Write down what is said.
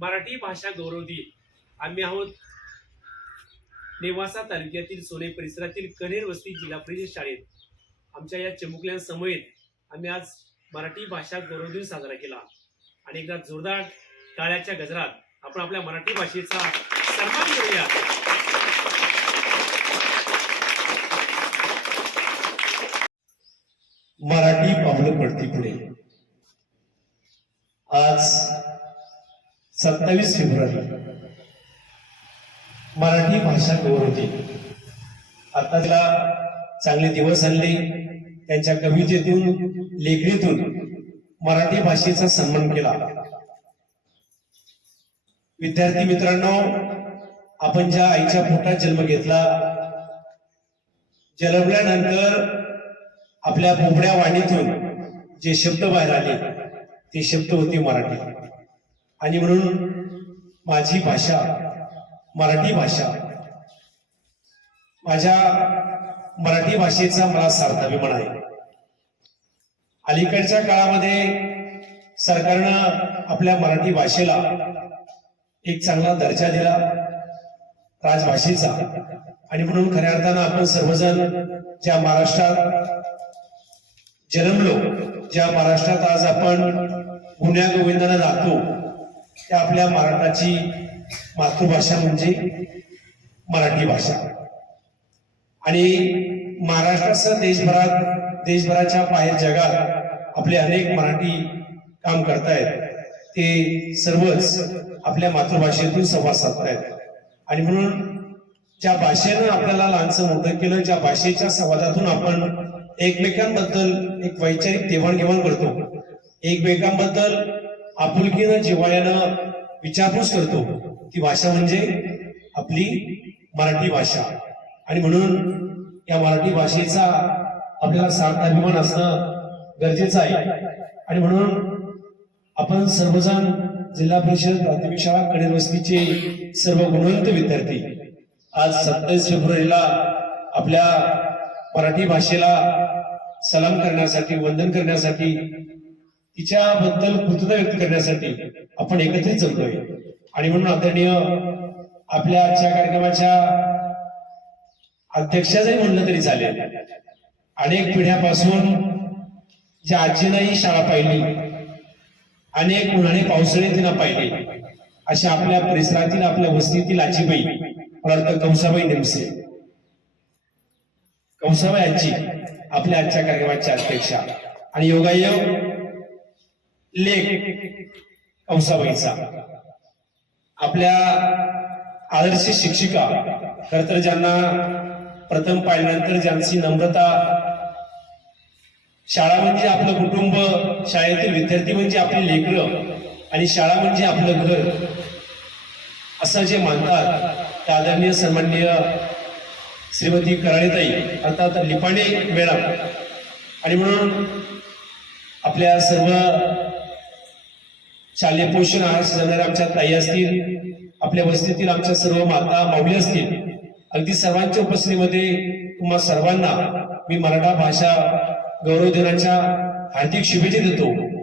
मराठी भाषा गौरव दिन आम्ही आहोत नेवासा तालुक्यातील सोने परिसरातील कनेर वस्ती जिल्हा परिषद शाळेत. आमच्या या चिमुकल्यांसमवेत आम्ही आज मराठी भाषा गौरव दिन साजरा केला. आणि एकदा जोरदार टाळ्याच्या गजरात आपण आपल्या मराठी भाषेचा सन्मान करूया. मराठी पावलं पडती पुढे. आज सत्तावीस फेब्रुवारी. मराठी भाषा गौर होती आता तिला चांगले दिवस आणले त्यांच्या कवितेतून लेखणीतून मराठी भाषेचा सन्मान केला. विद्यार्थी मित्रांनो आपण ज्या आईच्या पोटात जन्म घेतला जन्मल्यानंतर आपल्या बोबड्या वाणीतून जे शब्द बाहेर आले ते शब्द होते मराठी. आणि म्हणून माझी भाषा मराठी भाषा माझ्या मराठी भाषेचा मला सार्थ अभिमान आहे. अलीकडच्या काळामध्ये सरकारनं आपल्या मराठी भाषेला एक चांगला दर्जा दिला राजभाषेचा. आणि म्हणून खऱ्या अर्थानं आपण सर्वजण ज्या महाराष्ट्रात जन्मलो ज्या महाराष्ट्रात आज आपण गुन्ह्या गोविंदानं जातो त्या आपल्या महाराष्ट्राची मातृभाषा म्हणजे मराठी भाषा. आणि महाराष्ट्रासह देशभरात देशभराच्या बाहेर जगात आपले अनेक मराठी काम करतायत. ते सर्वच आपल्या मातृभाषेतून संवाद साधतायत. आणि म्हणून ज्या भाषेनं आपल्याला लहानसं मोठं केलं ज्या भाषेच्या संवादातून आपण एकमेकांबद्दल एक वैचारिक देवाणघेवाण करतो. एकमेकांबद्दल आपुलकीनं जिव्हाळ्यानं विचारपूस करतो ती भाषा म्हणजे आपली मराठी भाषा. आणि म्हणून या मराठी भाषेचा आपल्याला सार्थ अभिमान असणं गरजेचं आहे. आणि म्हणून आपण सर्वजण जिल्हा परिषद प्राथमिक शाळा कडेर वस्तीचे सर्व गुणवंत विद्यार्थी आज सत्तावीस फेब्रुवारीला आपल्या मराठी भाषेला सलाम करण्यासाठी वंदन करण्यासाठी तिच्याबद्दल कृतज्ञता व्यक्त करण्यासाठी आपण एकत्रित जमलोय. आणि म्हणून आदरणीय आपल्या आजच्या कार्यक्रमाच्या अध्यक्षा जरी म्हणलं तरी चालेल. अनेक पिढ्यापासून ज्या आजीनाही शाळा पाहिली अनेक उन्हाळे पावसाळे तिनं पाहिले अशा आपल्या परिसरातील आपल्या वस्तीतील आजीबाई मला कंसाबाई नेमसे. कंसाबाई आजी आपल्या आजच्या कार्यक्रमाच्या अध्यक्षा. आणि योगायोग लेख कंसाबाईचा आपल्या आदर्श शिक्षिका खर तर ज्यांना प्रथम पाहिल्यानंतर ज्यांची नम्रता शाळा म्हणजे आपलं कुटुंब शाळेतील विद्यार्थी म्हणजे आपले लेकरं आणि शाळा म्हणजे आपलं घर असं जे मानतात त्या आदरणीय सन्माननीय श्रीमती कराळेताई अर्थात लिपाणे मॅडम. आणि म्हणून आपल्या सर्व शालेय पोषण आहार जाणाऱ्या आमच्या ताई असतील आपल्या वस्तीतील आमच्या सर्व माता माऊली असतील अगदी सर्वांच्या उपस्थितीमध्ये तुम्हा सर्वांना मी मराठा भाषा गौरव दिनाच्या हार्दिक शुभेच्छा देतो.